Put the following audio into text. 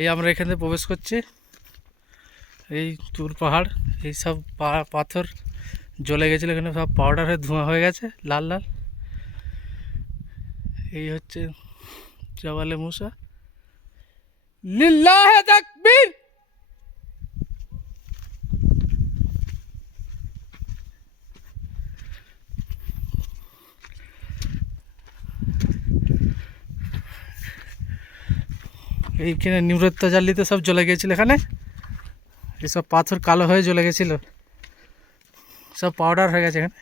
এই আমরা এখানে প্রবেশ করছি। এই তুর পাহাড়, এই সব পাথর জ্বলে গেছিলো, এখানে সব পাউডার হয়ে ধোঁয়া হয়ে গেছে লাল লাল। এই হচ্ছে জবালে মুসা। লিল্লাহে তাকবীর। এইখানে নিমরত্তা জালিতে সব জ্বলে গিয়েছিল, এখানে এইসব পাথর কালো হয়ে জ্বলে গেছিলো, সব পাউডার হয়ে গেছে এখানে।